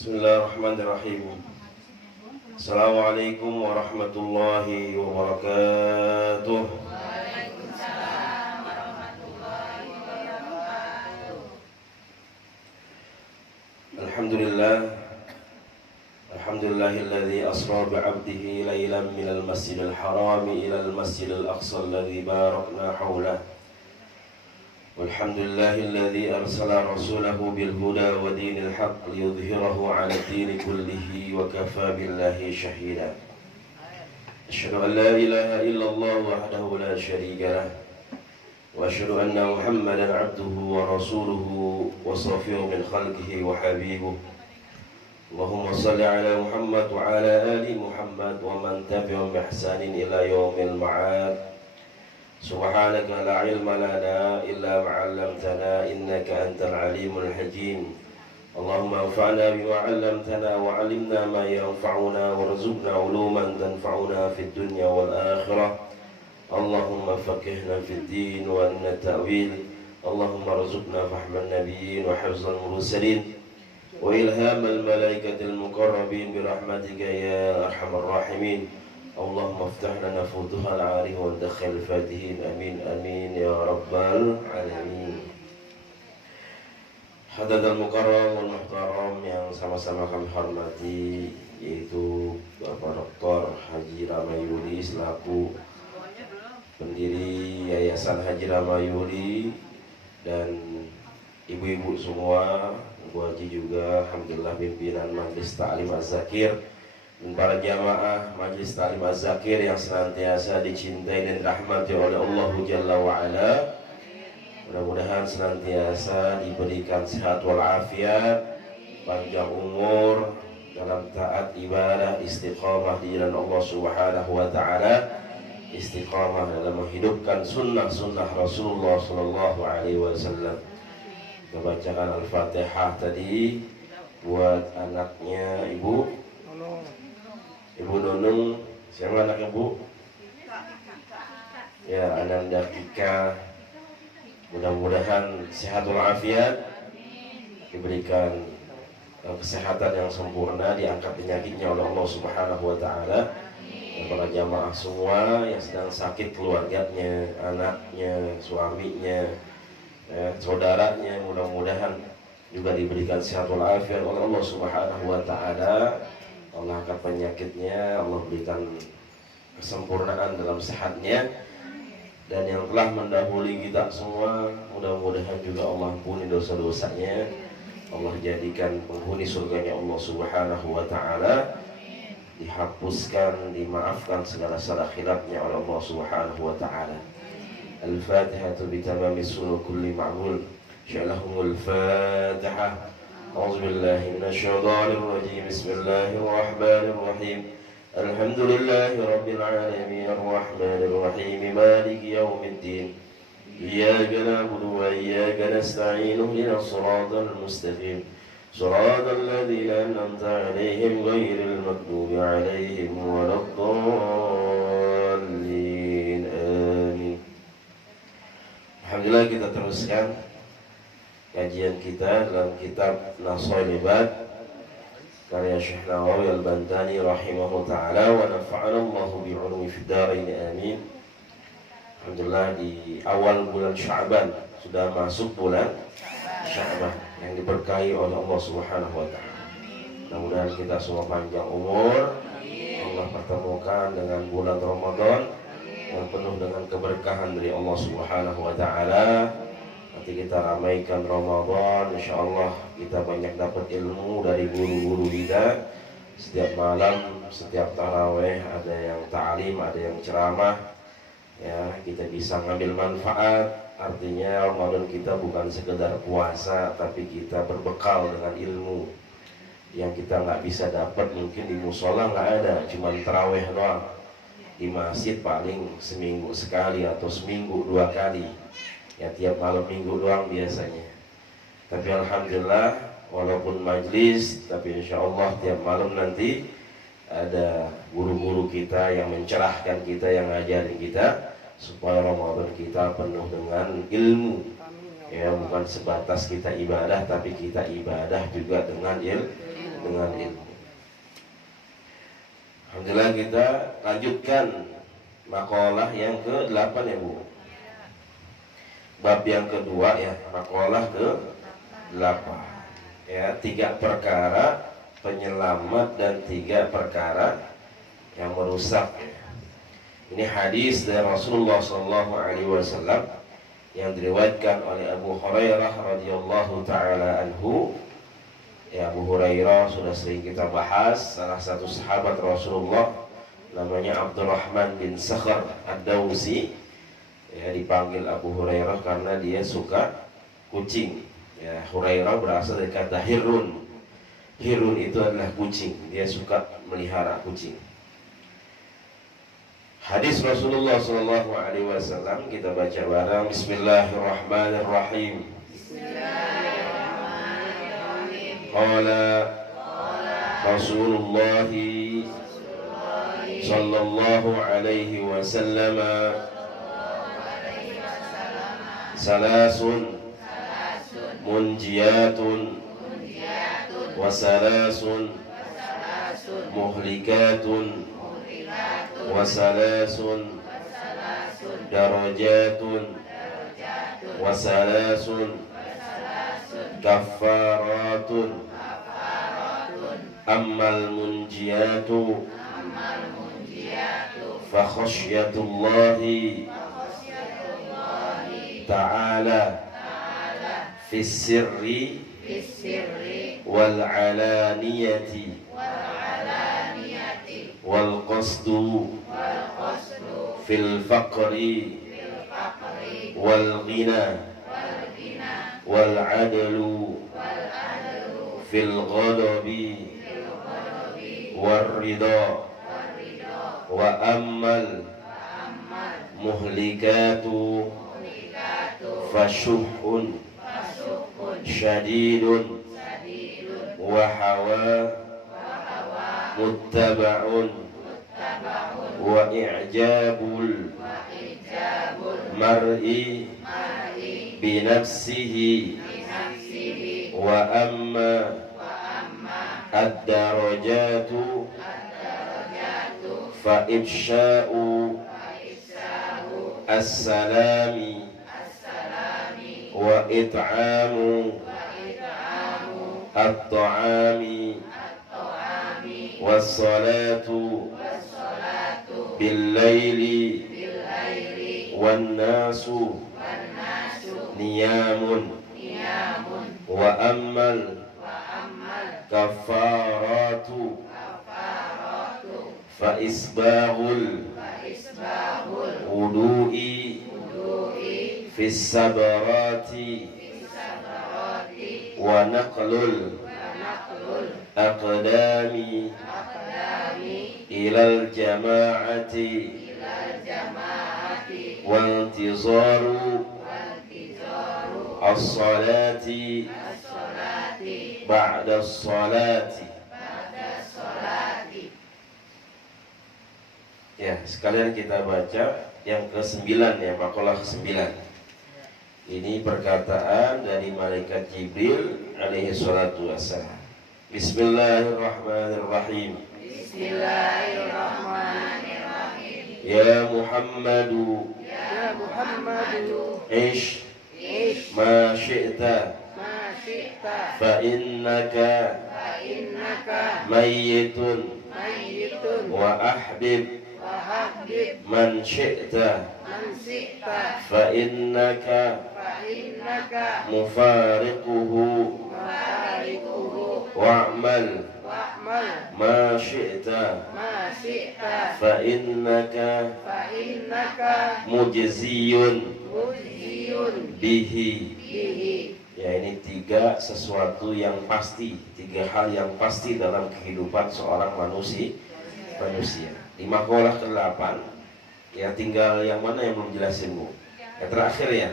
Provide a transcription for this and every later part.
Bismillahirrahmanirrahim. Assalamualaikum warahmatullahi wabarakatuh. Waalaikumsalam warahmatullahi wabarakatuh. Alhamdulillahilladzi asra bi'abdihi laylan minal masjidil harami ilal masjidil aqsa alladzi barakna hawlahu. Walhamdulillahilladzi arsala rasulahu bil huda wa dinil haqq liyudhhirahu 'ala ad-dini kullihi wa kafaa billahi shahida. Asyhadu an la ilaha illallah wahdahu la syarika lah wa asyhadu anna Muhammadan 'abduhu wa rasuluhu wa safiyuhu min khalqihi wa habibuhu. Allahumma shalli 'ala Muhammad wa 'ala ali Muhammad wa man tabi'ahum bi ihsanin ila yaumil ma'ad. Subhanaka la ilma lana illa ma 'allamtana innaka antal alimul hakim. Allahumma anfa'na bima 'allamtana wa 'allimna ma yanfa'una warzuqna 'uluman tanfa'una fid dunya wal akhirah. Allahumma faqihna fid din wa anna ta'wil. Allahumma rzuqna fahman nabiyyin wa hifzal mursalin wa ilhamal malaikatil muqarrabin bi rahmatika ya arhamar rahimin. Allahumma aftah lana futuhal 'arif wa dakhil fatihin amin amin ya rabbal alamin. Hadatsal mukarram wal muhtaram yang sama-sama kami hormati, yaitu Bapak Dr. Haji Ramayuli selaku pendiri Yayasan Haji Ramayuli, dan ibu-ibu semua, Bu Haji juga, alhamdulillah pimpinan Majelis Ta'lim Az-Zakir, dan para jamaah Majelis Ta'lim Az-Zakir yang senantiasa dicintai dan rahmati oleh Allah Jalla wa'ala. Mudah-mudahan senantiasa diberikan sehat walafiat, panjang umur dalam taat ibadah, istiqamah di jalan Allah Subhanahu wa ta'ala, istiqamah dalam menghidupkan sunnah-sunnah Rasulullah Sallallahu Alaihi Wasallam. Kita bacakan Al-Fatihah tadi buat anaknya Ibu Nunung. Siapa anak Ibu? Ya, Ananda Kika. Mudah-mudahan sehat walafiat, diberikan kesehatan yang sempurna, diangkat penyakitnya oleh Allah Subhanahu wa ta'ala. Dan para jamaah semua yang sedang sakit, keluarganya, anaknya, suaminya, saudaranya, mudah-mudahan juga diberikan sehat walafiat oleh Allah Subhanahu wa ta'ala. Allah angkat penyakitnya, Allah berikan kesempurnaan dalam sehatnya. Dan yang telah mendahului kita semua, mudah-mudahan juga Allah ampuni dosa-dosanya. Allah jadikan penghuni surganya Allah Subhanahu wa ta'ala, dihapuskan, dimaafkan segala salah khilafnya oleh Allah Subhanahu wa ta'ala. Al-Fatihah bitamami sunu kulli ma'mul. Sya'lahumul Fatihah. A'udzubillahi minasyaitonir rajim. Bismillahirrahmanirrahim. Alhamdulillahi rabbil alamin arrahmanir rahim maliki yaumiddin. Iyyaka na'budu wa iyyaka nasta'in ihdinas siratal mustaqim. Siratal ladzina an'amta 'alaihim ghairil maghdubi 'alaihim waladdallin. Amin. Alhamdulillah, kita teruskan kajian kita dalam kitab Nashaul Ibad karya Syekh Nawawi Al-Bantani rahimahullah ta'ala, wa nafa'ana Allahu bi'ulumi fid dharain amin. Alhamdulillah, di awal bulan Sya'ban, sudah masuk bulan Sya'ban yang diberkahi oleh Allah Subhanahu wa ta'ala. Mudah-mudahan kita semua panjang umur, Allah pertemukan dengan bulan Ramadan yang penuh dengan keberkahan dari Allah Subhanahu wa ta'ala. Nanti kita ramaikan Ramadan, insyaallah kita banyak dapat ilmu dari guru-guru kita. Setiap malam, setiap taraweh ada yang ta'lim, ada yang ceramah. Ya, kita bisa ngambil manfaat. Artinya Ramadan kita bukan sekedar puasa, tapi kita berbekal dengan ilmu yang kita nggak bisa dapat mungkin di musola, nggak ada, cuma taraweh doang. Di masjid paling seminggu sekali atau seminggu 2 kali. Ya, tiap malam minggu doang biasanya. Tapi alhamdulillah, walaupun majlis, tapi insya Allah tiap malam nanti ada guru-guru kita yang mencerahkan kita, yang ngajarin kita, supaya Ramadan kita penuh dengan ilmu. Ya, bukan sebatas kita ibadah, tapi kita ibadah juga dengan ilmu. dengan ilmu. Alhamdulillah, kita lanjutkan makalah yang ke-8 ya Bu. Bab yang kedua ya, makalah ke-8 ya, 3 perkara penyelamat dan 3 perkara yang merusak ya. Ini hadis dari Rasulullah SAW yang diriwayatkan oleh Abu Hurairah radhiyallahu taala anhu. Ya, Abu Hurairah sudah sering kita bahas, salah satu sahabat Rasulullah namanya Abdurrahman bin Sakhr Ad-Dawsi. Ya, dipanggil Abu Hurairah karena dia suka kucing. Ya, Hurairah berasal dari kata hirun. Hirun itu adalah kucing. Dia suka melihara kucing. Hadis Rasulullah SAW kita baca bareng. Bismillahirrahmanirrahim. Qala Rasulullah sallallahu alaihi wasallam, salasun munjiyatun wa salasun muhlikatun wa salasun darajatun wa salasun kaffaratun. Ammal munjiyatu fa khasyatullahi ta'ala fis sirri wal alaniyati wal qasdu fil faqri wal ghina wal adlu fil ghadabi wal ridha. Wa ammal muhlikatu fashuhun syadidun wa hawa muttaba'un wa i'jabul mar'i binafsihi. Wa amma ad-darajatu fa ifsha'u as-salami wa it'amu at-ta'ami was-salatu bil-laili wan-nasu niyamun. Wa ammal kafaratu fa isbaghul wudu'i fis sabarati wa naqlul aqdami ilal jama'ati wa intizaru as-salati ba'da as-salati. Ya, sekalian kita baca yang ke-9 ya, makalah ke-9. Ini perkataan dari malaikat Jibril alaihi salatu wassalam. Bismillahirrahmanirrahim. Bismillahirrahmanirrahim. Ya Muhammadu, Ya Muhammadu, ish ma syi'ta fa innaka mayyitun wa ahbib man syi'ta fa innaka mufariquhu wa'mal ma syi'ta fa innaka mujziyun bihi. Ya, ini 3 sesuatu yang pasti, 3 hal yang pasti dalam kehidupan seorang manusia. Di makalah ke-8 ya, tinggal yang mana yang belum jelasin Bu? Yang terakhir ya.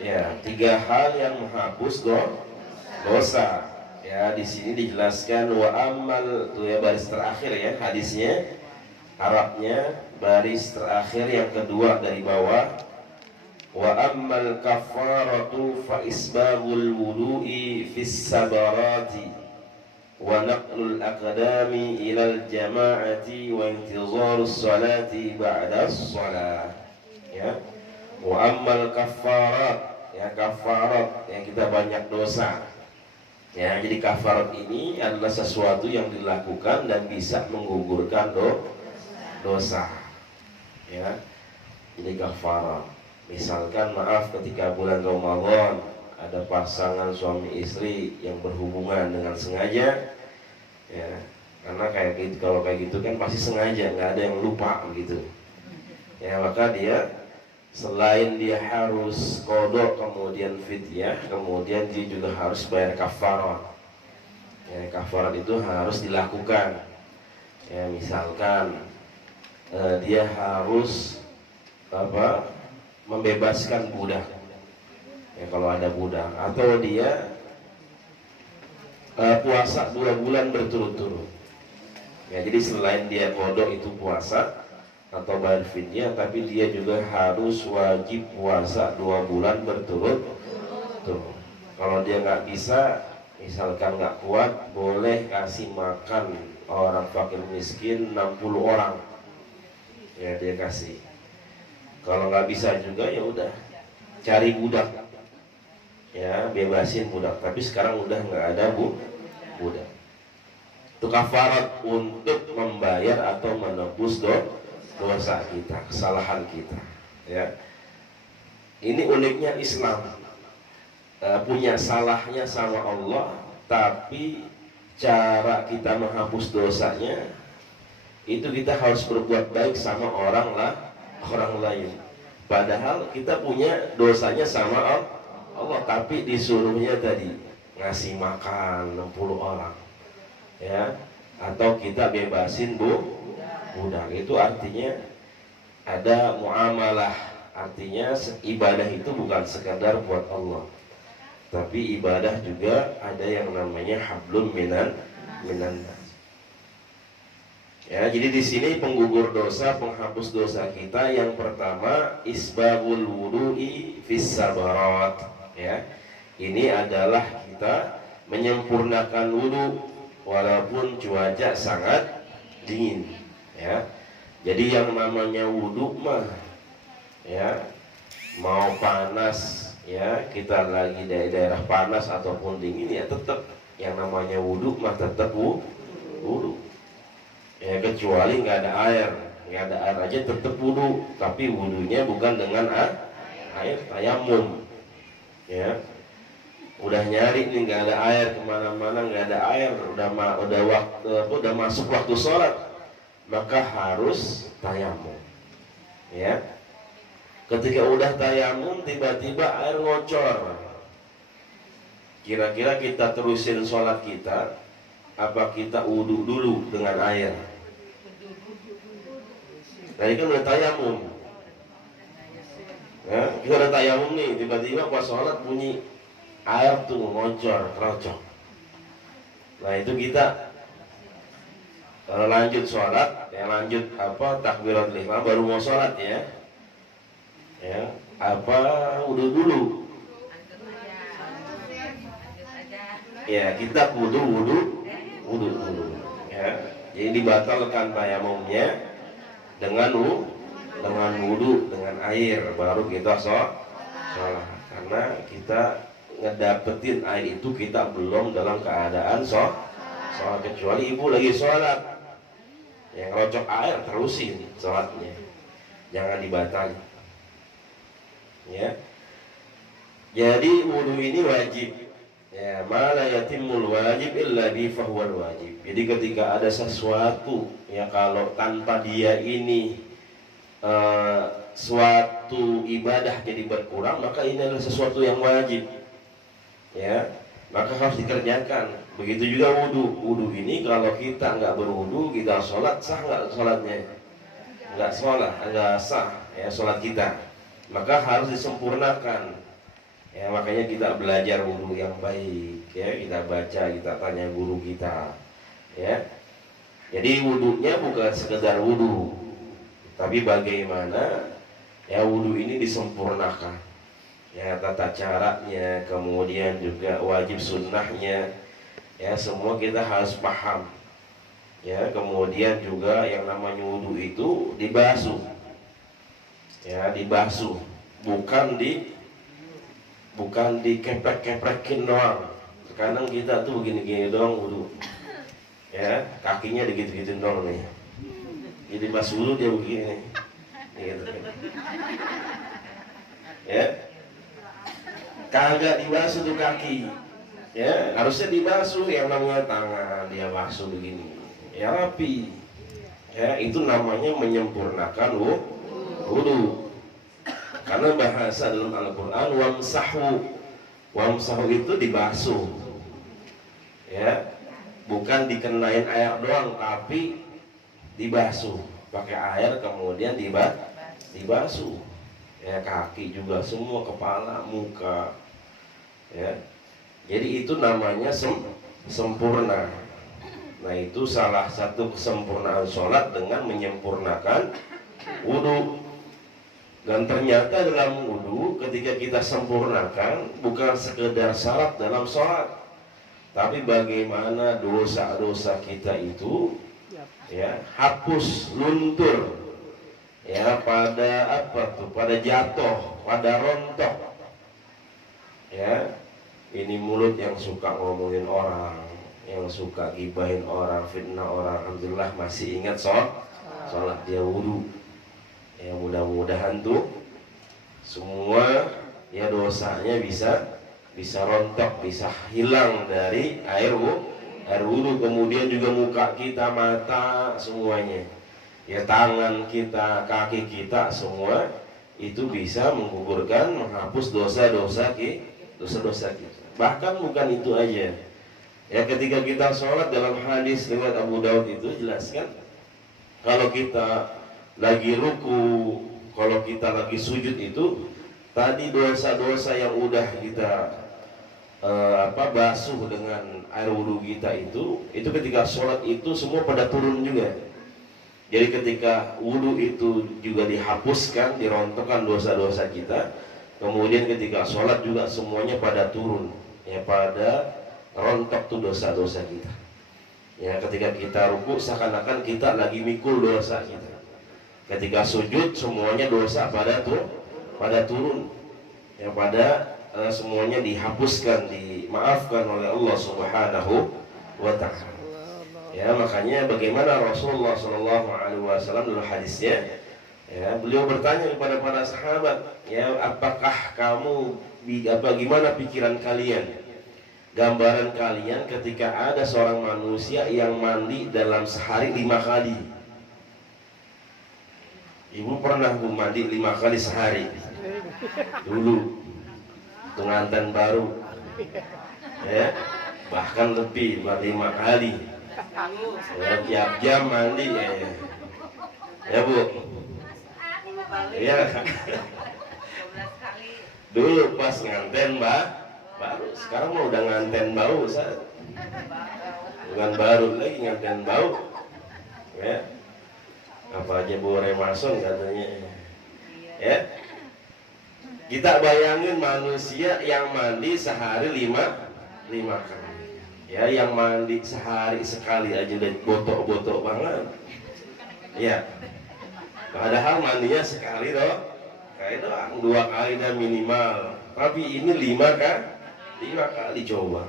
Ya, 3 hal yang menghapus dosa. Ya, di sini dijelaskan wa amal, tuh ya baris terakhir ya hadisnya. Arabnya baris terakhir yang kedua dari bawah. Wa ammal kafaratu fa isbaghul wudu'i fis sabarati. wa naqlul aqdami ilal jama'ati wa intizarus salati ba'das shalah. Ya. Wa ammal kafarat, ya kafarat yang kita banyak dosa. Ya, jadi kafarat ini adalah sesuatu yang dilakukan dan bisa menggugurkan dosa. Ya. Jadi kafarat. Misalkan maaf ketika bulan Ramadan ada pasangan suami istri yang berhubungan dengan sengaja, ya, karena kayak gitu, kalau kayak gitu kan pasti sengaja, nggak ada yang lupa gitu. Ya, maka dia selain dia harus qada kemudian fidyah, kemudian dia juga harus bayar kafarat. Ya, kafarat itu harus dilakukan. Ya, misalkan dia harus membebaskan budak. Ya, kalau ada budak, atau dia puasa 2 bulan berturut-turut. Ya, jadi selain dia qada itu puasa atau bayar fidyah, tapi dia juga harus wajib puasa 2 bulan berturut-turut. Kalau dia nggak bisa, misalkan nggak kuat, boleh kasih makan orang fakir miskin 60 orang. Ya, dia kasih. Kalau nggak bisa juga ya udah cari budak, ya bebasin budak. Tapi sekarang udah nggak ada budak. Itu kafarat untuk membayar atau menebus dosa kita, kesalahan kita. Ya, ini uniknya Islam, punya salahnya sama Allah, tapi cara kita menghapus dosanya itu kita harus berbuat baik sama orang lain. Padahal kita punya dosanya sama Allah, tapi disuruhnya tadi ngasih makan 60 orang, ya, atau kita bebasin budak. Itu artinya ada muamalah, artinya ibadah itu bukan sekadar buat Allah, tapi ibadah juga ada yang namanya hablum minan. Ya, jadi di sini penggugur dosa, penghapus dosa kita yang pertama isbabul wudu'i fis sabarat. Ya, ini adalah kita menyempurnakan wudu walaupun cuaca sangat dingin. Ya, jadi yang namanya wudu mah, ya, mau panas, ya, kita lagi di daerah panas ataupun dingin, ya tetap yang namanya wudu mah tetap wudu. Ya, kecuali nggak ada air aja tetap wudu, tapi wudunya bukan dengan air tayamum. Ya, udah nyari nih nggak ada air, kemana-mana nggak ada air, udah masuk waktu sholat, maka harus tayamum. Ya, ketika udah tayamum tiba-tiba air ngocor, kira-kira kita terusin sholat kita apa kita wudu dulu dengan air? Tadi kan udah tayamum, ya, kita udah tayamum nih, tiba-tiba pas sholat bunyi air tuh ngocor, kerocok. Nah itu kita kalau lanjut sholat, ya lanjut takbiratul ihram baru mau sholat, ya, wudu dulu. Ya, kita wudu dulu. Ya, jadi dibatalkan tayamumnya dengan wudu dengan air, baru kita sholat. Karena kita ngedapetin air itu kita belum dalam keadaan sholat, kecuali ibu lagi sholat, yang rocok air terusin sholatnya, jangan dibatali. Ya, jadi wudu ini wajib. Ya, mala yatimul wajib illa bi fahuwal wajib. Jadi ketika ada sesuatu, ya, kalau tanpa dia ini suatu ibadah jadi berkurang, maka ini adalah sesuatu yang wajib. Ya, maka harus dikerjakan. Begitu juga wudu ini kalau kita nggak berwudu, kita sholat, sah nggak sholatnya? Nggak sah, ya, sholat kita. Maka harus disempurnakan. Ya, makanya kita belajar wudu yang baik, ya, kita baca, kita tanya guru kita, ya. Jadi wudunya bukan sekedar wudu, tapi bagaimana, ya, wudu ini disempurnakan, ya, tata caranya, kemudian juga wajib sunnahnya, Ya, semua kita harus paham. Ya, kemudian juga yang namanya wudu itu dibasuh. Ya, dibasuh, bukan dikeprek-keprekin doang. Sekarang kita tuh begini-gini doang wudu. Ya, kakinya digigit-gigitin doang nih. Jadi basuh wudu dia begini. Gitu. Ya, kagak dibasuh tuh kaki. Ya, harusnya dibasuh, yang namanya tangan dia basuh begini. Ya, rapi. Ya, itu namanya menyempurnakan wudu. Karena bahasa dalam Al-Qur'an wamsahu itu dibasuh. Ya, bukan dikenain air doang, tapi dibasuh. Pakai air kemudian dibasuh. Ya, kaki juga semua, kepala, muka. Ya. Jadi itu namanya sempurna. Nah, itu salah satu kesempurnaan sholat dengan menyempurnakan wudu. Dan ternyata dalam wudu ketika kita sempurnakan bukan sekedar syarat dalam sholat, tapi bagaimana dosa-dosa kita itu ya hapus, luntur, ya pada pada jatuh, pada rontok. Ya, ini mulut yang suka ngomongin orang, yang suka gibahin orang, fitnah orang, alhamdulillah masih ingat sholat dia wudu. Ya, mudah-mudahan tuh semua ya dosanya bisa rontok, bisa hilang dari air wudu. Kemudian juga muka kita, mata, semuanya, ya tangan kita, kaki kita, semua itu bisa menggugurkan, menghapus dosa-dosa kita. Bahkan bukan itu aja. Ya, ketika kita sholat dalam hadis riwayat Abu Daud itu jelaskan, kalau kita lagi ruku, kalau kita lagi sujud itu tadi dosa-dosa yang udah kita basuh dengan air wudu kita itu ketika sholat itu semua pada turun juga. Jadi ketika wudu itu juga dihapuskan, dirontokkan dosa-dosa kita, kemudian ketika sholat juga semuanya pada turun, ya pada rontok tuh dosa-dosa kita. Ya, ketika kita ruku seakan-akan kita lagi mikul dosa kita. Ketika sujud semuanya dosa pada turun, ya pada semuanya dihapuskan, dimaafkan oleh Allah Subhanahu wa Ta'ala. Ya, makanya bagaimana Rasulullah SAW dalam hadisnya, ya, beliau bertanya kepada para sahabat, ya, apakah kamu gimana pikiran kalian, gambaran kalian ketika ada seorang manusia yang mandi dalam sehari 5 kali. Ibu pernah mandi 5 kali sehari dulu, pengantin baru, ya, bahkan lebih 5 kali, ya, tiap jam mandi, ya Bu, ya. Dulu pas nganten baru, sekarang mau udah nganten bau, bukan baru lagi, nganten bau, ya. Apa aja Bu Remason katanya, ya. Kita bayangin manusia yang mandi sehari 5 kali, ya, yang mandi sehari sekali aja udah botok-botok banget, ya. Padahal mandinya sekali doang, 2 kali dah minimal, tapi ini 5 kali coba,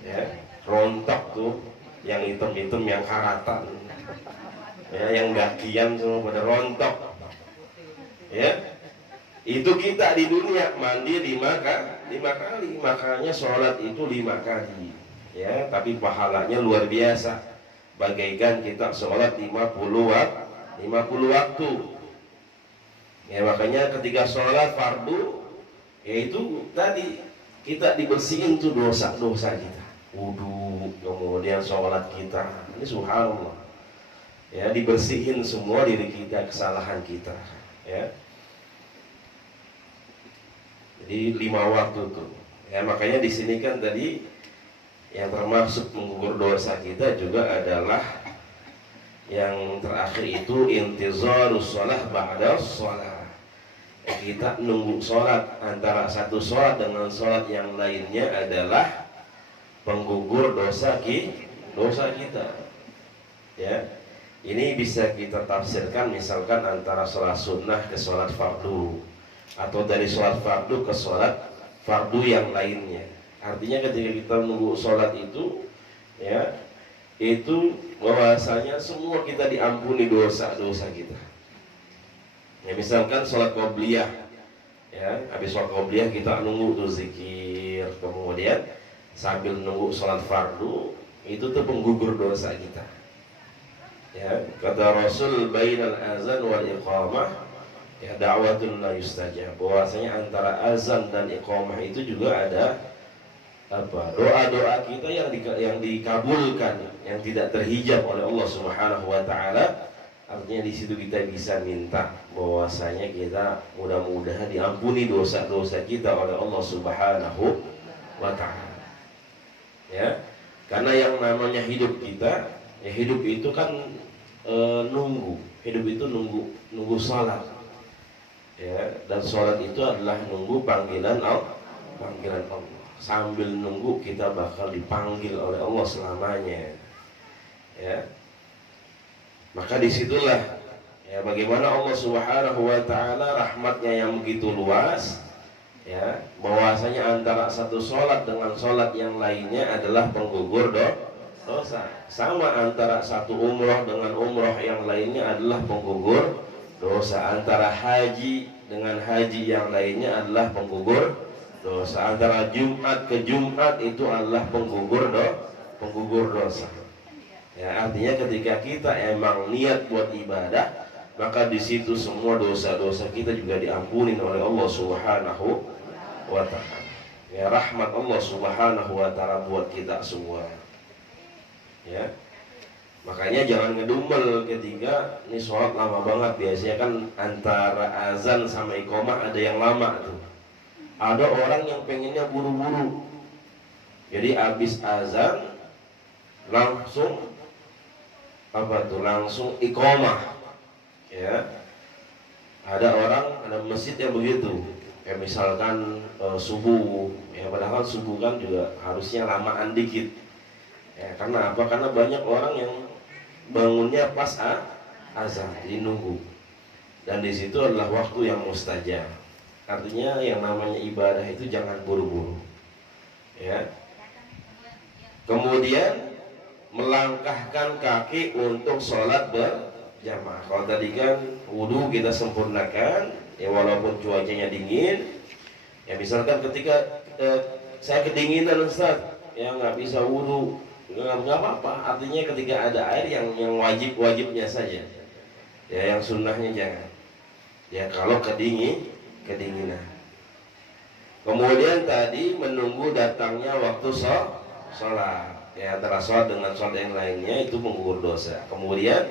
ya. Rontok tuh, yang hitam-hitam, yang karatan, ya, yang gakian semua pada rontok, ya. Itu kita di dunia mandi 5 kali, makanya sholat itu 5 kali, ya. Tapi pahalanya luar biasa, bagaikan kita sholat 50 waktu, ya. Makanya ketika sholat fardu, yaitu tadi kita dibersihin tuh dosa-dosa kita, wudu, kemudian sholat kita, ini subhanallah, ya, dibersihin semua diri kita, kesalahan kita, ya. Jadi 5 waktu tuh, ya. Makanya di sini kan tadi yang termasuk menggugur dosa kita juga adalah yang terakhir itu intizarus shalah ba'da shalah. Kita nunggu sholat, antara satu sholat dengan sholat yang lainnya adalah penggugur dosa kita. Ya, ini bisa kita tafsirkan misalkan antara sholat sunnah ke sholat fardu, atau dari sholat fardu ke sholat fardu yang lainnya. Artinya ketika kita menunggu sholat itu, ya, itu bahwasanya semua kita diampuni dosa-dosa kita. Ya, misalkan sholat qobliyah, ya, habis sholat qobliyah kita nunggu tuh zikir, kemudian sambil nunggu sholat fardu, itu tuh penggugur dosa kita. Ya, kata Rasul, bainal azan wal iqamah ya da'watun la yustajab. Bahwasanya antara azan dan iqamah itu juga ada doa-doa kita yang dikabulkan, yang tidak terhijab oleh Allah Subhanahu wa taala. Artinya di situ kita bisa minta bahwasanya kita mudah-mudahan diampuni dosa-dosa kita oleh Allah Subhanahu wa taala. Ya, karena yang namanya hidup kita, ya hidup itu kan nunggu, hidup itu nunggu sholat, ya, dan sholat itu adalah nunggu panggilan Allah. Sambil nunggu kita bakal dipanggil oleh Allah selamanya, ya. Maka disitulah, ya, bagaimana Allah Subhanahu wa taala rahmatnya yang begitu luas, ya, bahwasanya antara satu sholat dengan sholat yang lainnya adalah penggugur dosa. Sama antara satu umroh dengan umroh yang lainnya adalah penggugur dosa. Antara haji dengan haji yang lainnya adalah penggugur dosa. Antara Jumat ke Jumat itu adalah penggugur dosa. Ya, artinya ketika kita emang niat buat ibadah, maka di situ semua dosa-dosa kita juga diampuni oleh Allah Subhanahu wa ta'ala. Ya, rahmat Allah Subhanahu wa ta'ala buat kita semua. Ya, makanya jangan ngedumel ketika ini sholat lama banget. Biasanya kan antara azan sama iqamah ada yang lama tuh. Ada orang yang pengennya buru-buru, jadi habis azan langsung langsung iqamah. Ya, ada masjid yang begitu. Ya, misalkan subuh, ya, padahal subuh kan juga harusnya lamaan dikit. Ya, karena apa? Karena banyak orang yang bangunnya pas azan, jadi nunggu. Dan di situ adalah waktu yang mustajab. Artinya yang namanya ibadah itu jangan buru-buru. Ya. Kemudian melangkahkan kaki untuk sholat berjamaah. Kalau tadi kan wudhu kita sempurnakan, ya, walaupun cuacanya dingin. Ya, misalkan ketika saya kedinginan, Ustaz, ya nggak bisa wudhu, nggak apa-apa. Artinya ketika ada air yang wajibnya saja, ya, yang sunnahnya jangan. Ya, kalau kedinginan. Kemudian tadi menunggu datangnya waktu sholat. Ya, antara sholat dengan sholat yang lainnya itu penggugur dosa. Kemudian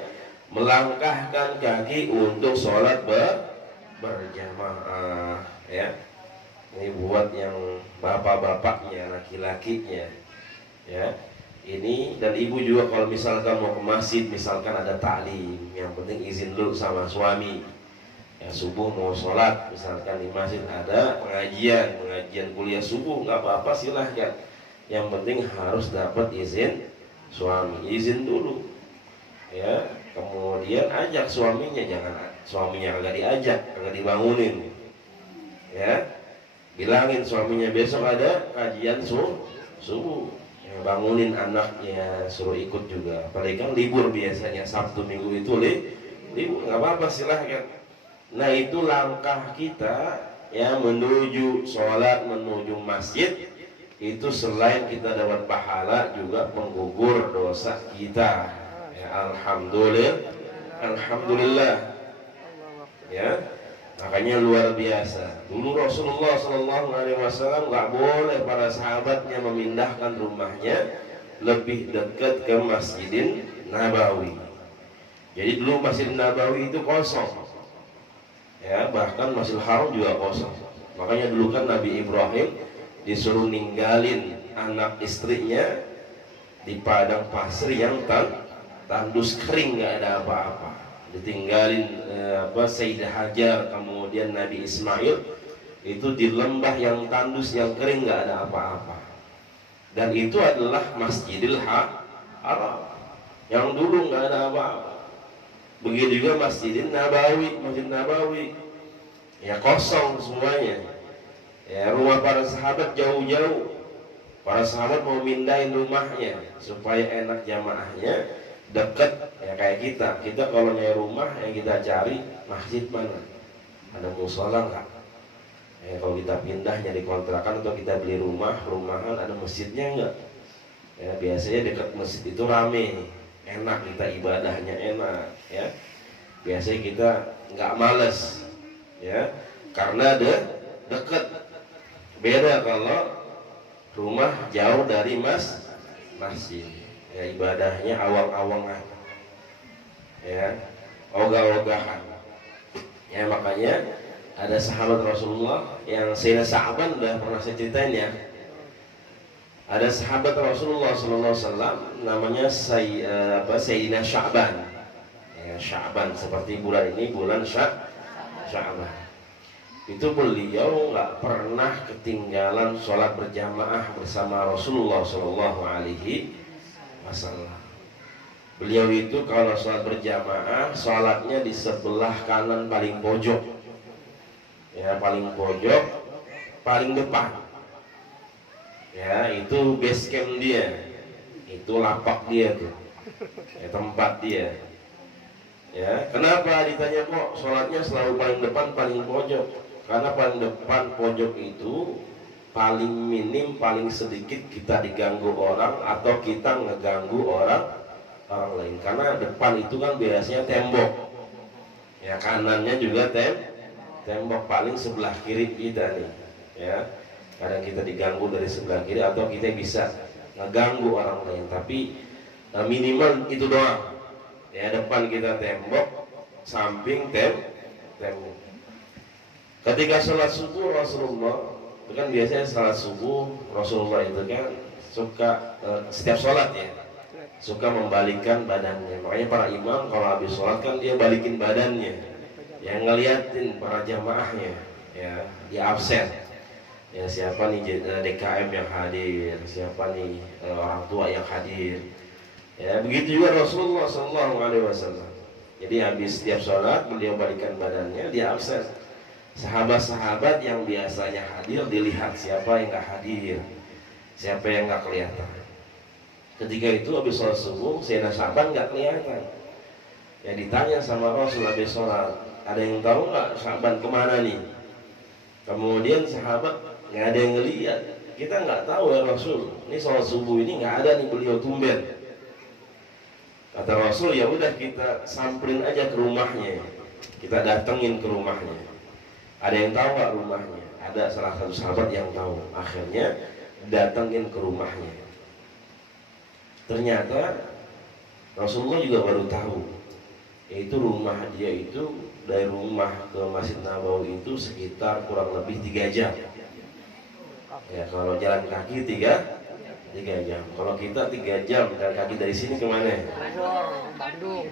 melangkahkan kaki untuk sholat berjamaah. Ya, ini buat yang bapak-bapaknya, laki-lakinya. Ya, ini dan ibu juga kalau misalkan mau ke masjid, misalkan ada taklim, yang penting izin dulu sama suami. Ya, subuh mau sholat, misalkan di masjid ada pengajian kuliah subuh, nggak apa-apa, silahkan. Yang penting harus dapat izin suami, izin dulu. Ya, kemudian ajak suaminya, jangan suaminya kagak diajak, kagak dibangunin. Ya, bilangin suaminya besok ada kajian subuh. Bangunin anaknya, suruh ikut juga. Apalagi kan libur biasanya Sabtu Minggu itu libur, nggak apa-apa, silahkan. Nah, itu langkah kita, ya, menuju sholat, menuju masjid. Itu selain kita dapat pahala juga penggugur dosa kita. Ya, alhamdulillah. Ya, makanya luar biasa. Dulu Rasulullah SAW nggak boleh para sahabatnya memindahkan rumahnya lebih dekat ke Masjidin Nabawi. Jadi dulu Masjid Nabawi itu kosong. Ya, bahkan Masjidil Haram juga kosong. Makanya dulu kan Nabi Ibrahim disuruh ninggalin anak istrinya di padang pasir yang tandus kering, nggak ada apa-apa. Ditinggalin Sayyidah Hajar, kemudian Nabi Ismail itu di lembah yang tandus yang kering, nggak ada apa-apa. dan itu adalah Masjidil Haram yang dulu nggak ada apa-apa. Begitu juga Masjid Nabawi ya kosong semuanya. Ya, rumah para sahabat jauh-jauh. Para sahabat mau mindahin rumahnya supaya enak jamaahnya, dekat ya kayak kita kalau nyari rumah yang kita cari masjid mana, ada musola nggak? Ya, kalau kita pindah nyari kontrakan atau kita beli rumahan ada masjidnya nggak? Ya, biasanya dekat masjid itu rame, enak kita ibadahnya enak ya. Biasanya kita nggak males ya karena dekat. Beda kalau rumah jauh dari masjid ya, ibadahnya awang-awangan ya, ogah-ogahan ya. Makanya ada sahabat Rasulullah yang Sayyidina Sya'ban udah pernah saya ceritain ya. Ada sahabat Rasulullah SAW namanya Sayyidina Sya'ban ya, Sya'ban seperti bulan ini bulan Sya'ban. Itu beliau nggak pernah ketinggalan sholat berjamaah bersama Rasulullah Shallallahu Alaihi Wasallam. Beliau itu kalau sholat berjamaah, sholatnya di sebelah kanan paling pojok, ya paling pojok, paling depan. Ya itu base camp dia, itu lapak dia tuh, ya, tempat dia. Ya kenapa ditanya kok sholatnya selalu paling depan paling pojok? Karena paling depan pojok itu paling minim, paling sedikit kita diganggu orang atau kita ngeganggu orang lain. Karena depan itu kan biasanya tembok, ya kanannya juga tembok, paling sebelah kiri kita nih, ya. Kadang kita diganggu dari sebelah kiri atau kita bisa ngeganggu orang lain. Tapi minimal itu doang. Ya depan kita tembok, samping tembok. Ketika sholat subuh Rasulullah, itu kan biasanya sholat subuh Rasulullah itu kan suka setiap sholat ya, suka membalikkan badannya. Makanya para imam kalau habis sholat kan dia balikin badannya, yang ngeliatin para jamaahnya, ya di absen. Ya siapa nih DKM yang hadir, siapa nih orang tua yang hadir. Ya begitu juga Rasulullah SAW. Jadi habis setiap sholat beliau balikan badannya, dia absen. Sahabat-sahabat yang biasanya hadir dilihat siapa yang nggak hadir, siapa yang nggak kelihatan. Ketika itu habis sholat subuh, Sayyidina Sya'ban nggak kelihatan. Ya ditanya sama Rasul habis sholat, ada yang tahu nggak Sya'ban kemana nih? Kemudian sahabat nggak ada yang ngelihat. Kita nggak tahu ya Rasul, ini sholat subuh ini nggak ada nih beliau tumben. Kata Rasul ya udah kita samperin aja ke rumahnya, kita datengin ke rumahnya. Ada yang tahu nggak rumahnya? Ada salah satu sahabat yang tahu. Akhirnya datengin ke rumahnya. Ternyata Rasulullah juga baru tahu, yaitu rumah dia itu dari rumah ke Masjid Nabawi itu sekitar kurang lebih 3 jam. Ya kalau jalan kaki 3 jam. Kalau kita 3 jam jalan kaki dari sini kemana? Bandung.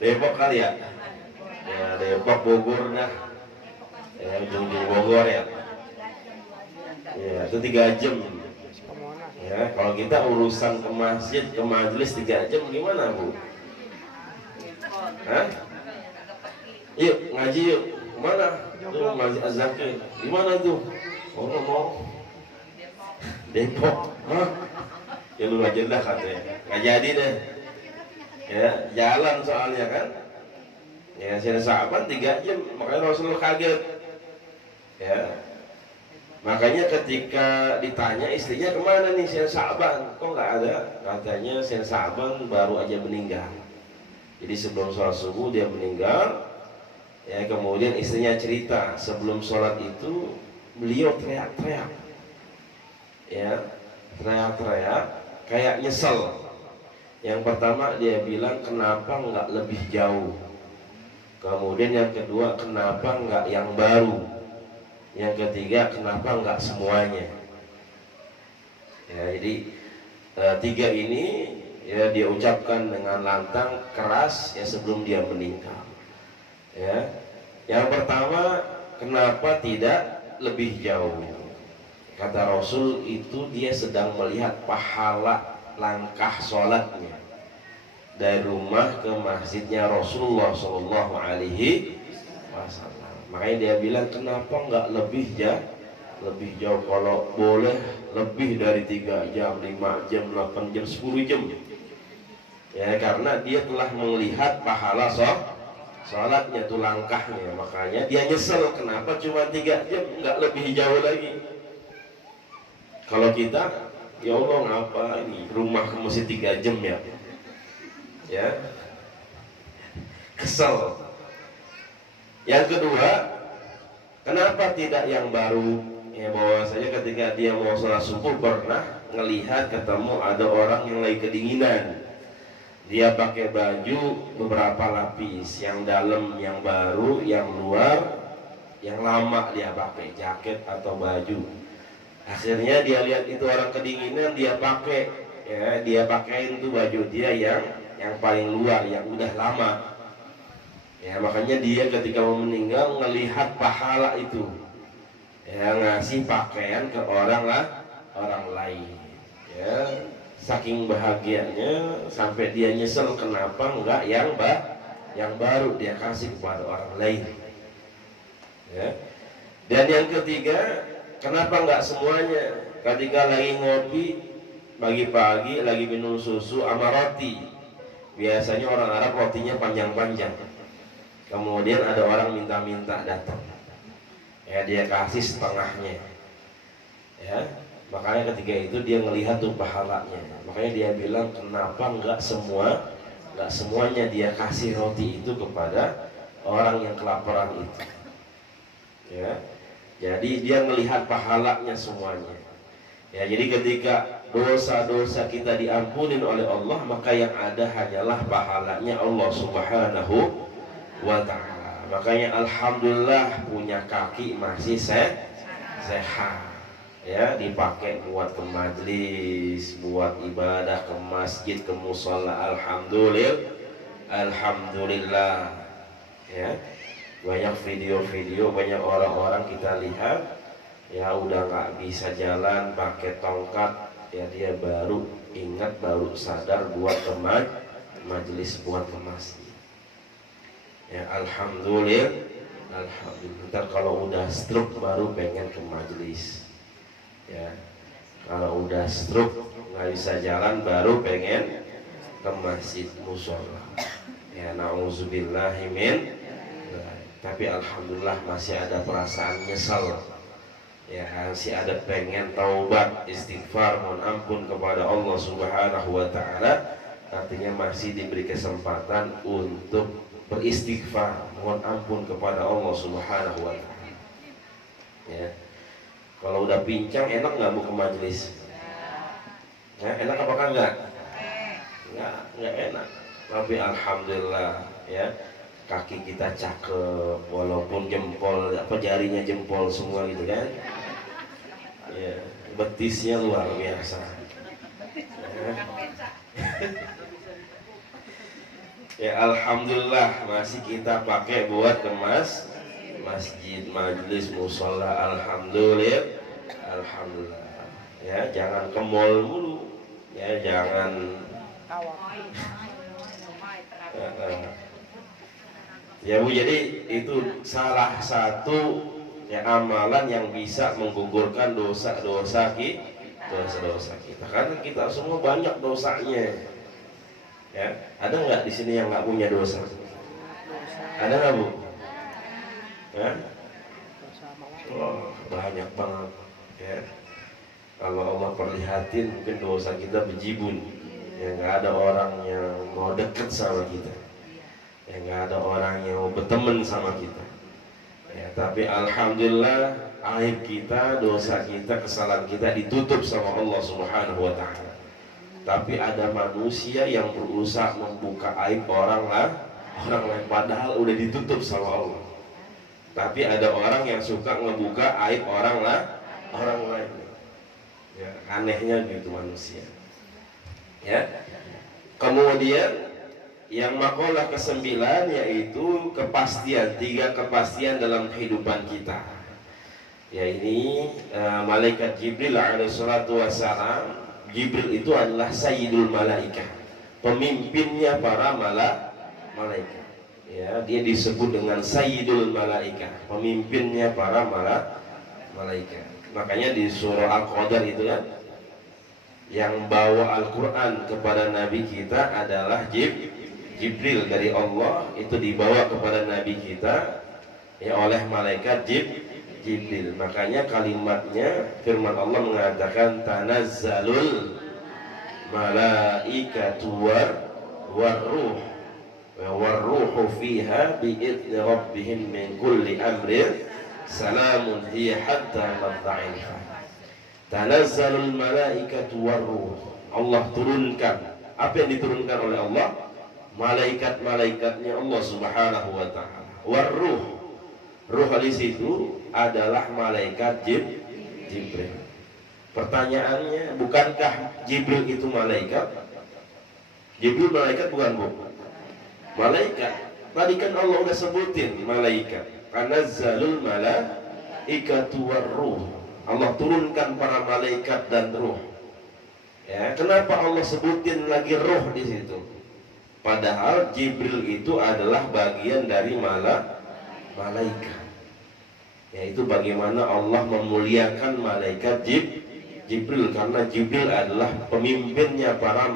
Depok kali ya? Ya Depok, Bogor dah. Ya ujung-ujung Bogor ya. Ya itu 3 jam. Ya kalau kita urusan ke masjid, ke majelis 3 jam gimana Bu? Hah? Yuk ngaji yuk. Kemana? Tuh Masjid Az-Zakir. Gimana tuh? Mau Depok. Hah? Ya lu aja dah katanya. Nggak jadi deh. Ya jalan soalnya kan. Ya Sayyidina Sya'ban 3 jam, makanya Rasulullah kaget. Ya. Makanya ketika ditanya istrinya kemana nih Sayyidina Sya'ban, kok nggak ada? Katanya Sayyidina Sya'ban baru aja meninggal. Jadi sebelum sholat subuh dia meninggal. Ya kemudian istrinya cerita sebelum sholat itu beliau teriak-teriak. Ya teriak-teriak kayak nyesel. Yang pertama dia bilang kenapa nggak lebih jauh. Kemudian yang kedua kenapa nggak yang baru. Yang ketiga kenapa nggak semuanya. Ya jadi 3 ini ya dia ucapkan dengan lantang keras ya sebelum dia meninggal. Ya yang pertama kenapa tidak lebih jauh. Kata Rasul itu dia sedang melihat pahala langkah sholatnya dari rumah ke masjidnya Rasulullah Shallallahu Alaihi Wasallam. Makanya dia bilang, kenapa nggak lebih jauh, kalau boleh lebih dari 3 jam, 5 jam, 8 jam, 10 jam. Ya, karena dia telah melihat pahala sholatnya tuh, langkahnya. Makanya dia nyesel kenapa cuma 3 jam, nggak lebih jauh lagi. Kalau kita, ya Allah ngapa ini rumah ke masjid 3 jam ya kesel. Yang kedua, kenapa tidak yang baru? Ya bahwasanya ketika dia mau sholat subuh pernah ngelihat ketemu ada orang yang lagi kedinginan. Dia pakai baju beberapa lapis, yang dalam yang baru, yang luar yang lama dia pakai jaket atau baju. Akhirnya dia lihat itu orang kedinginan, dia pakai, ya dia pakaiin tuh baju dia yang paling luar, yang udah lama. Ya makanya dia ketika mau meninggal ngelihat pahala itu, ya ngasih pakaian ke orang lain. Ya saking bahagianya sampai dia nyesel kenapa enggak yang baru dia kasih kepada orang lain. Ya. Dan yang ketiga, kenapa enggak semuanya? Ketika lagi ngopi pagi-pagi, lagi minum susu sama roti. Biasanya orang Arab rotinya panjang-panjang. Kemudian ada orang minta-minta datang. Ya dia kasih setengahnya. Ya, makanya ketika itu dia ngelihat tuh pahalanya. Makanya dia bilang, kenapa enggak semuanya dia kasih roti itu kepada orang yang kelaparan itu. Ya. Jadi dia melihat pahalanya semuanya. Ya, jadi ketika dosa-dosa kita diampunin oleh Allah, maka yang ada hanyalah pahalanya Allah Subhanahu wa ta'ala. Makanya alhamdulillah punya kaki masih sehat. Ya, dipakai buat ke majlis, buat ibadah, ke masjid, ke mushola. Alhamdulillah. Ya. Banyak video-video, banyak orang-orang kita lihat ya udah nggak bisa jalan pakai tongkat, ya dia baru ingat, baru sadar buat ke majelis, buat ke masjid. Ya alhamdulillah. Ntar kalau udah stroke baru pengen ke majelis. Ya kalau udah stroke nggak bisa jalan baru pengen ke masjid mushola. Ya na'udzubillahi min. Tapi alhamdulillah masih ada perasaan nyesal. Ya masih ada pengen taubat, istighfar, mohon ampun kepada Allah Subhanahu wa ta'ala. Artinya masih diberi kesempatan untuk beristighfar, mohon ampun kepada Allah Subhanahu wa ta'ala. Ya. Kalau udah pincang enak nggak bu ke majelis? Ya, enak apakah enggak? Enggak enak. Tapi alhamdulillah ya, kaki kita cakep walaupun jempol jarinya jempol semua gitu kan. Ya, betisnya luar biasa. Ya. Ya alhamdulillah masih kita pakai buat kemas masjid, majlis, mushola. Alhamdulillah. Ya jangan ke mall mulu. Ya jangan. Ya bu, jadi itu salah satu ya amalan yang bisa menggugurkan dosa-dosa kita. Karena kita semua banyak dosanya. Ya, ada nggak di sini yang nggak punya dosa? Ada nggak bu? Ya? Oh, banyak banget. Ya. Kalau Allah perlihatin mungkin dosa kita bejibun. Ya nggak ada orang yang mau deket sama kita. Ya nggak ada orang yang mau berteman sama kita. Ya, tapi alhamdulillah aib kita, dosa kita, kesalahan kita ditutup sama Allah Subhanahu wa ta'ala. Tapi ada manusia yang berusaha membuka aib orang lain padahal udah ditutup sama Allah. Tapi ada orang yang suka ngebuka aib orang lain. Ya, anehnya gitu manusia. Ya. Kemudian yang makalah ke-9 yaitu kepastian, 3 kepastian dalam kehidupan kita. Ya ini malaikat Jibril alaihissalatu wassalam. Jibril itu adalah sayyidul malaikah, pemimpinnya para malaikat. Ya, dia disebut dengan sayyidul malaikah, pemimpinnya para malaikat. Makanya di surah Al-Qadar itu kan, yang bawa Al-Quran kepada Nabi kita adalah Jibril dari Allah, itu dibawa kepada Nabi kita ya oleh malaikat Jibril. Makanya kalimatnya firman Allah mengatakan tanazzalul malaikatu warruh warruhu fiha bi'idni rabbihim min kulli amrin salamun hiya hatta matla'il fajr. Tanazzalul malaikatu warruh, Allah turunkan. Apa yang diturunkan oleh Allah? Malaikat-malaikatnya Allah Subhanahu wa taala. Warruh, ruh di situ adalah malaikat Jibril. Pertanyaannya, bukankah Jibril itu malaikat? Jibril malaikat bukan, Bu? Malaikat. Tadi kan Allah udah sebutin malaikat. Tanazzalul malaikatu warruh, Allah turunkan para malaikat dan ruh. Ya, kenapa Allah sebutin lagi ruh di situ? Padahal Jibril itu adalah bagian dari malaikat. Yaitu bagaimana Allah memuliakan malaikat Jibril, karena Jibril adalah pemimpinnya para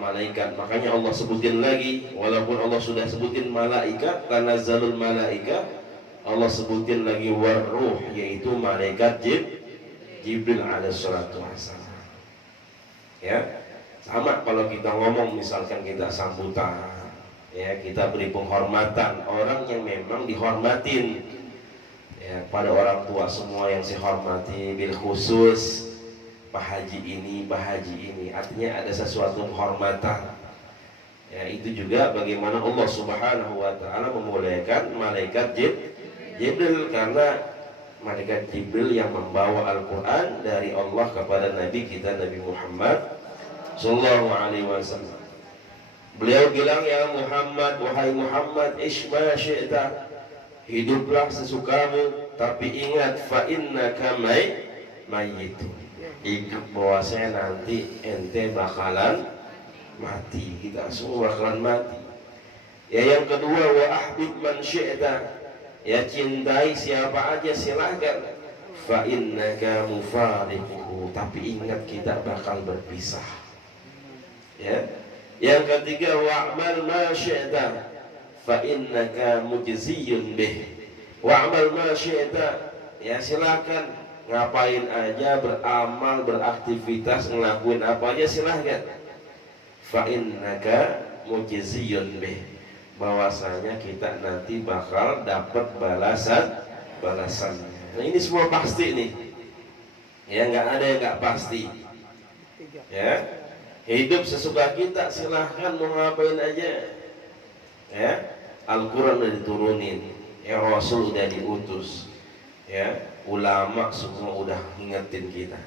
malaikat. Makanya Allah sebutin lagi, walaupun Allah sudah sebutin malaikat, tanazzalul malaikat, Allah sebutin lagi warruh, yaitu malaikat Jibril alaihissalatu wassalam. Ya, sama kalau kita ngomong, misalkan kita sambutan, ya kita beri penghormatan orang yang memang dihormatin. Ya, pada orang tua semua yang saya hormati, bil khusus Pak Haji ini, Pak Haji ini, artinya ada sesuatu penghormatan. Ya, itu juga bagaimana Allah Subhanahu wa taala memuliakan malaikat Jibril, karena malaikat Jibril yang membawa Al-Quran dari Allah kepada Nabi kita, Nabi Muhammad sallallahu alaihi wasallam. Beliau bilang, ya Muhammad, wahai Muhammad, ish ma syi'ta, hiduplah sesukamu, tapi ingat fa innaka mayyitu, ingat bahwasanya nanti ente bakalan mati, kita semua bakalan mati. Ya, yang kedua, wa ahbib man syi'ta, ya cintai siapa aja silahkan, fa innaka mufariquhu, tapi ingat kita bakal berpisah. Ya, yang ketiga, wa'mal ma syi'ta fa innaka mujziyun bih, wa'mal ma syi'ta, ya silakan ngapain aja, beramal, beraktivitas, ngelakuin apa aja silahkan, fa innaka mujziyun bih, bahwasanya kita nanti bakal dapat balasannya. Nah, ini semua pasti nih. Ya, nggak ada yang nggak pasti. Ya, hidup sesuka kita, silahkan mau ngapain aja. Ya, Al-Quran udah diturunin, ya Rasul udah diutus, ya ulama semua udah ngingetin kita,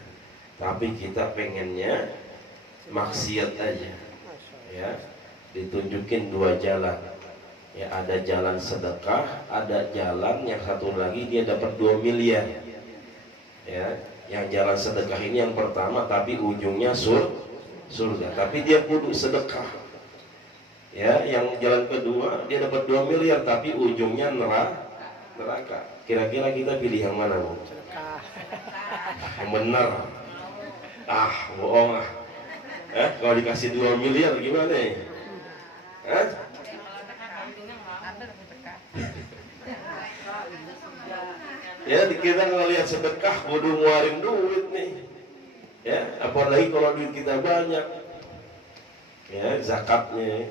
tapi kita pengennya maksiat aja. Ya, ditunjukin dua jalan. Ya, ada jalan sedekah, ada jalan yang satu lagi dia dapat 2 miliar. Ya, yang jalan sedekah ini yang pertama, tapi ujungnya surga, tapi dia kudu sedekah. Ya, yang jalan kedua dia dapat 2 miliar, tapi ujungnya neraka. Kira-kira kita pilih yang mana, Bu? Yang benar. Bohong ah. Kalau dikasih 2 miliar gimana ya? Ya, kita ngelihat sedekah kudu ngeluarin duit nih. Ya, apalagi kalau duit kita banyak. Ya, zakatnya,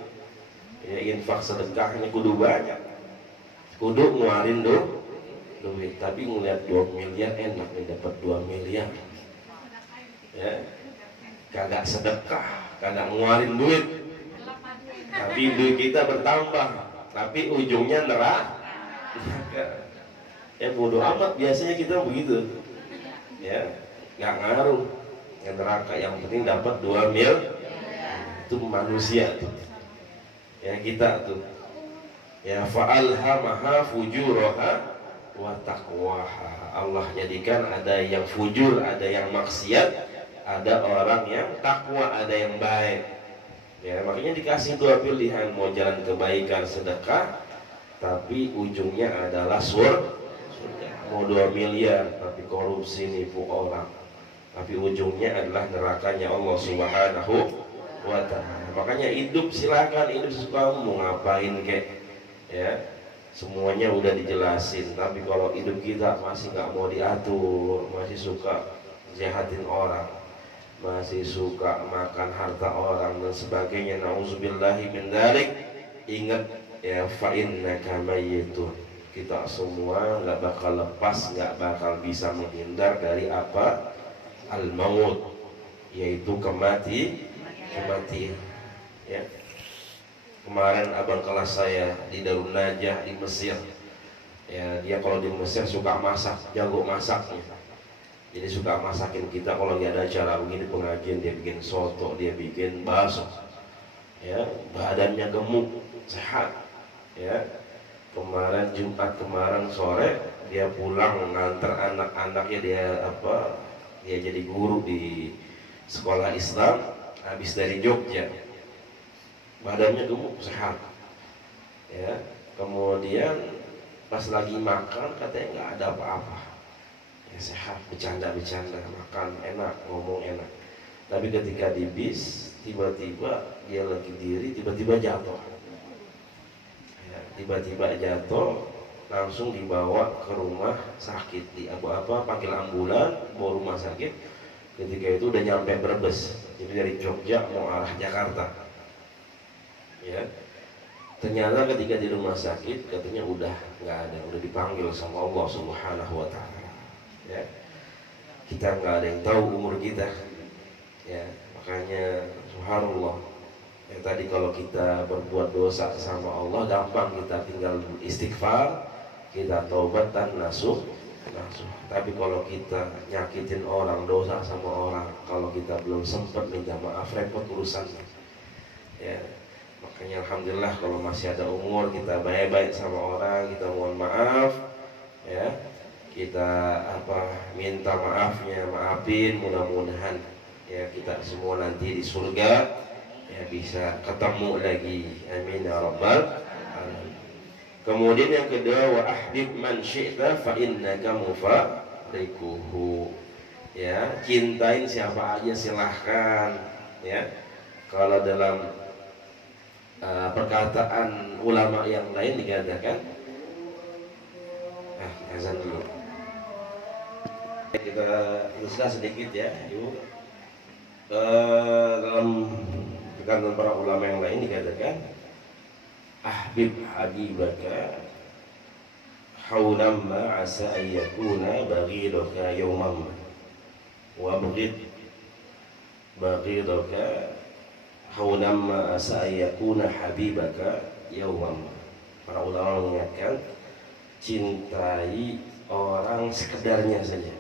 ya infak sedekahnya kudu banyak. Kudu ngeluarin duit. Tapi ngelihat 2 miliar enak nih, dapat 2 miliar. Ya, kagak sedekah, kagak ngeluarin duit. Tapi duit kita bertambah, tapi ujungnya neraka. Ya bodoh amat, biasanya kita begitu. Ya, nggak ngaruh. Yang neraka, yang penting dapat 2 miliar. Itu manusia tuh. Ya, kita tuh. Ya, fa'alhamaha fujuraha wa taqwaha. Allah jadikan ada yang fujur, ada yang maksiat, ada orang yang takwa, ada yang baik. Ya, makanya dikasih dua pilihan, mau jalan kebaikan sedekah, tapi ujungnya adalah surga. Mau 2 miliar tapi korupsi nipu orang, tapi ujungnya adalah nerakanya Allah Subhanahu wa ta'ala. Makanya hidup silakan hidup sesuka mau ngapain kek, ya semuanya udah dijelasin. Tapi kalau hidup kita masih nggak mau diatur, masih suka jahatin orang, masih suka makan harta orang dan sebagainya, nauzubillahi min dzalik, ingat ya, fa innaka mayyitun. Kita semua nggak bakal lepas, nggak bakal bisa menghindar dari apa? Al-maut, yaitu kematian. Ya. Kemarin abang kelas saya di Darun Najah di Mesir, ya dia kalau di Mesir suka masak, jago masaknya. Jadi suka masakin kita kalau nggak ada acara begini pengajian, dia bikin soto, dia bikin bakso. Ya, badannya gemuk, sehat. Ya. Kemarin Jumat kemarin sore dia pulang nganter anak-anaknya, dia jadi guru di sekolah Islam habis dari Jogja, badannya gemuk sehat. Ya, kemudian pas lagi makan katanya nggak ada apa-apa, ya sehat, bercanda makan enak, ngomong enak. Tapi ketika di bis tiba-tiba dia lagi diri, tiba-tiba jatuh. Tiba-tiba jatuh, langsung dibawa ke rumah sakit, panggil ambulan, bawa rumah sakit. Ketika itu udah nyampe Brebes, jadi dari Jogja mau arah Jakarta. Ya, ternyata ketika di rumah sakit katanya udah nggak ada, udah dipanggil sama Allah Subhanahu wa ta'ala. Ya, kita nggak ada yang tahu umur kita. Ya, makanya subhanallah. Tadi kalau kita berbuat dosa sama Allah gampang, kita tinggal istighfar, kita taubat dan nasuh. Tapi kalau kita nyakitin orang, dosa sama orang, kalau kita belum sempat minta maaf, repot urusannya. Ya, makanya alhamdulillah kalau masih ada umur kita baik-baik sama orang, kita mohon maaf, ya kita minta maafnya, maafin, mudah-mudahan ya kita semua nanti di surga ya bisa ketemu lagi, amin ya rabbal alamin. Kemudian yang kedua, wa ahbib man syi'ta fa innaka mufariquhu. Ya, cintain siapa aja silahkan. Ya, kalau dalam perkataan ulama yang lain dikatakan, azan dulu. Kita teruskan sedikit ya, yuk. Dalam perkataan para ulama yang lain dikatakan, ahbib habibaka haulamma asa ayyakuna baghidaka yawman wa baghid baghidaka haulamma asa ayyakuna habibaka yawman. Para ulama mengingatkan, cintai orang sekedarnya saja,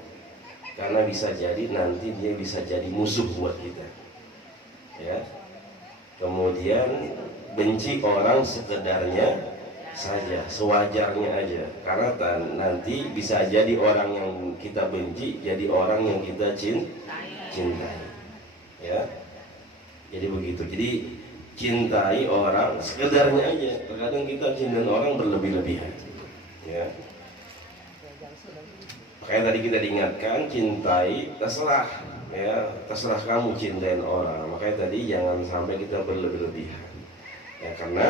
karena bisa jadi nanti dia bisa jadi musuh buat kita. Ya. Kemudian benci orang sekedarnya saja, sewajarnya aja, karena nanti bisa jadi orang yang kita benci jadi orang yang kita cintai. Ya, jadi begitu. Jadi cintai orang sekedarnya aja. Terkadang kita cintai orang berlebih-lebihan. Ya, makanya tadi kita diingatkan, cintai terserah. Ya, terserah kamu cintain orang. Makanya tadi jangan sampai kita berlebih-lebihan. Ya, karena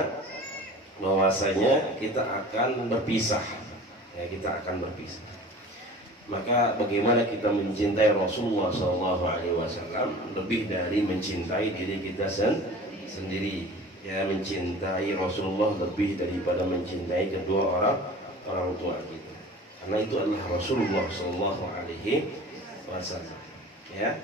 bahwasanya kita akan berpisah. Ya, kita akan berpisah. Maka bagaimana kita mencintai Rasulullah SAW lebih dari mencintai diri kita sendiri. Ya, mencintai Rasulullah lebih daripada mencintai kedua orang tua kita. Karena itu adalah Rasulullah SAW. Ya,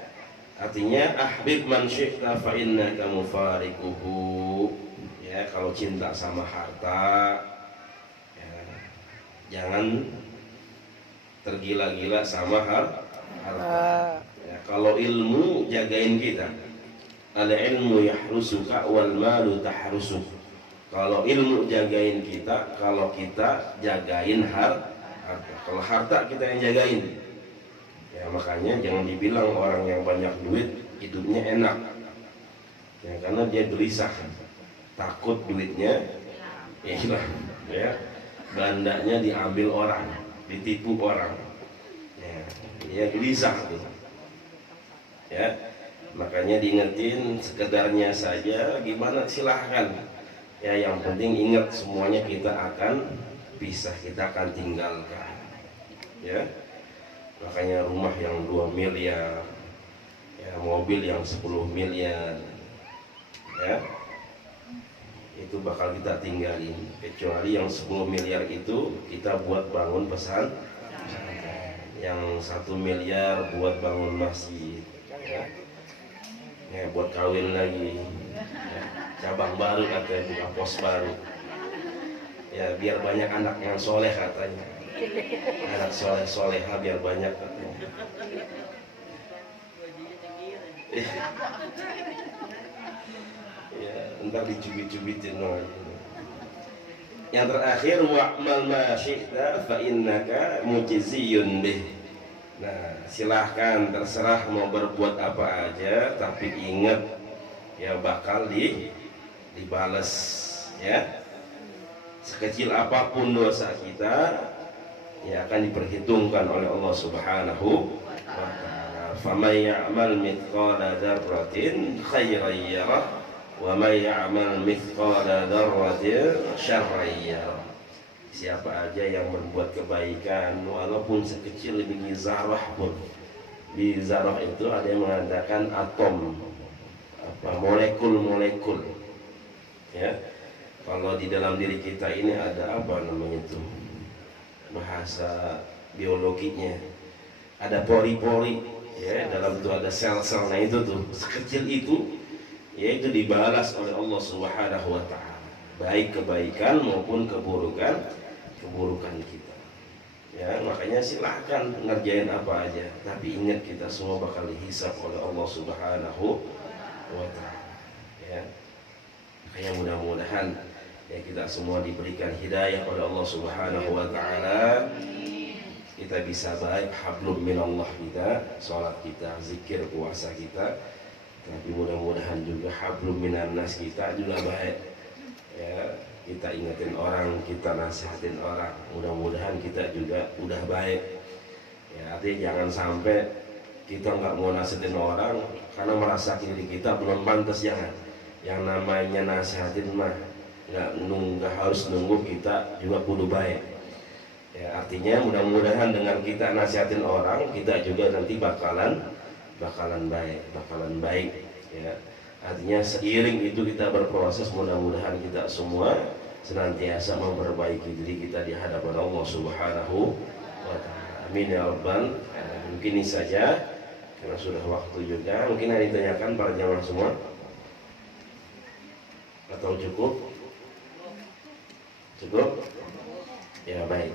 artinya ahbib man syi'ta fa innaka mufariquhu. Ya, kalau cinta sama harta, ya, jangan tergila-gila sama harta. Ya, kalau ilmu jagain kita, al ilmu yahrusuka wal malu tahrusuk. Kalau ilmu jagain kita, kalau kita jagain harta. harta. Kalau harta kita yang jagain, ya makanya jangan dibilang orang yang banyak duit hidupnya enak, ya karena dia gelisah, takut duitnya ya hilang, ya bandanya diambil orang, ditipu orang, ya dia gelisah tuh, ya makanya diingetin sekedarnya saja gimana silahkan, ya yang penting ingat semuanya kita akan pisah, kita akan tinggalkan, ya makanya rumah yang 2 miliar, ya mobil yang 10 miliar, ya itu bakal kita tinggalin, kecuali yang 10 miliar itu kita buat bangun pesantren, yang 1 miliar buat bangun masjid, ya buat kawin lagi, ya, cabang baru katanya, buka pos baru, ya biar banyak anak yang soleh katanya, anak soleh-soleha biar banyak katanya. Ya, ntar dicubit-cubitin dong. Yang terakhir, wa'mal ma syi'ta fa innaka mujziyun bih. Nah, silahkan terserah mau berbuat apa aja, tapi ingat ya bakal dibales, ya. Sekecil apapun dosa kita, ya akan diperhitungkan oleh Allah Subhanahu wa ta'ala. Faman ya'mal mithqala dzarratin khairan yarah wa may ya'mal mithqala dzarratin syarran yarah. Siapa aja yang berbuat kebaikan walaupun sekecil biji zarah pun. Di zarah itu ada yang mengatakan atom, molekul-molekul, ya. Kalau di dalam diri kita ini ada apa namanya itu, bahasa biologinya, ada pori-pori, ya, dalam itu ada sel-sel. Nah itu tuh sekecil itu, ya itu dibalas oleh Allah Subhanahu wa ta'ala, baik kebaikan maupun keburukan kita, ya. Makanya silahkan ngerjain apa aja, tapi ingat kita semua bakal dihisab oleh Allah Subhanahu wa ta'ala, ya. Makanya mudah-mudahan ya kita semua diberikan hidayah oleh Allah Subhanahu wa ta'ala, kita bisa baik hablum minallah kita, sholat kita, zikir, puasa kita, tapi mudah-mudahan juga hablum minannas kita juga baik, ya. Kita ingetin orang, kita nasihatin orang, mudah-mudahan kita juga udah baik, ya. Artinya jangan sampai kita nggak mau nasihatin orang karena merasa diri kita belum pantas, jangan. Yang namanya nasihatin mah nggak harus nunggu kita juga kudu baik, ya. Artinya mudah-mudahan dengan kita nasihatin orang, kita juga nanti bakalan baik, ya. Artinya seiring itu kita berproses, mudah-mudahan kita semua senantiasa memperbaiki diri kita di hadapan Allah Subhanahu wa ta'ala. Amin ya rabbal alamin. Mungkin ini saja karena sudah waktu juga. Mungkin ada ditanyakan para jamaah semua atau cukup? Ya baik.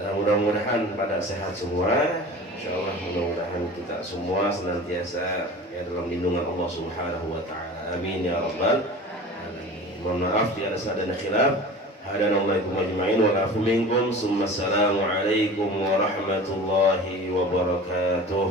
Mudah-mudahan pada sehat semua. Insyaallah mudah-mudahan kita semua senantiasa ya dalam lindungan Allah Subhanahu wa ta'ala. Amin ya rabbal alamin. Mohon maaf jika ada salah dan khilaf. Hadanallahu ajma'in wa afu minkum. Assalamu alaikum warahmatullahi wabarakatuh.